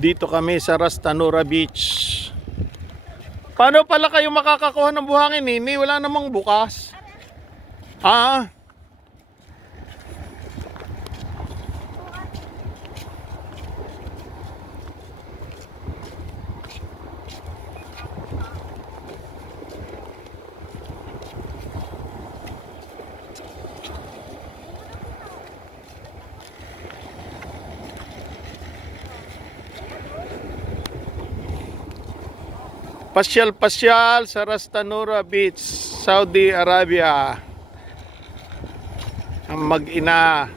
Dito kami sa Ras Tanura Beach. Paano pala kayo makakakuha ng buhangin, Nini? Wala namang bukas. Ah, pasyal-pasyal sa Ras Tanura Beach, Saudi Arabia. Ang mag-ina.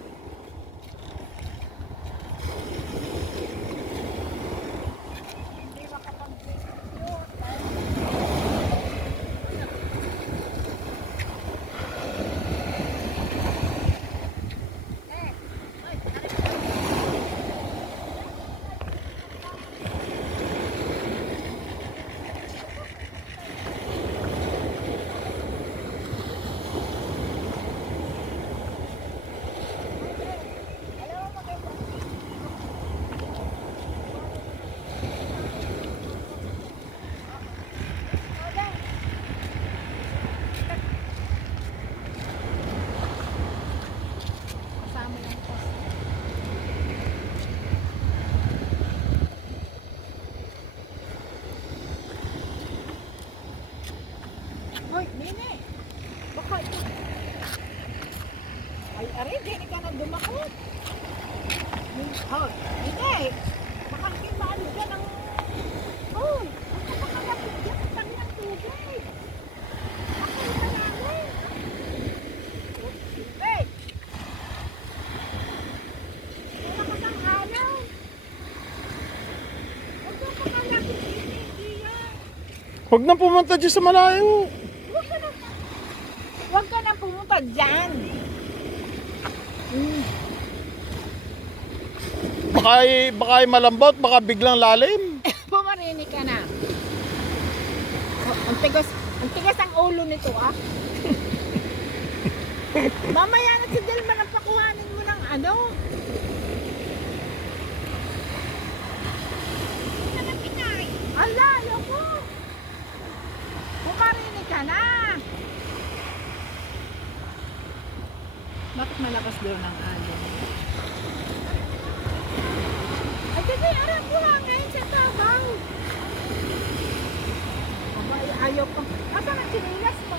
Hoy, Nene! Baka ito. Ay, aray, di ka na dumakot. Hoy, Nene! Baka kimaan ka ng... Hoy! Baka lapit ka sa tangi ng tubig. Baka ipanalin. Hey! Wala ka sang halaw. Huwag ka pakalapit dito, hindi yan. Huwag na pumunta dyan sa malayo. Huwag ka nang pumunta dyan. Baka ay malambot, baka biglang lalim. Pumarinig ka na. Oh, ang tigas ang ulo nito ah. Mamaya na si Delma nang pakuhanin mo ng ano. Ala, ayaw mo. Pumarinig ka na. Bakit malakas daw ng alon? Ay, kasi arang buhangin sa tabaw. Aba, ayaw pa. Asa ang sinilas mo?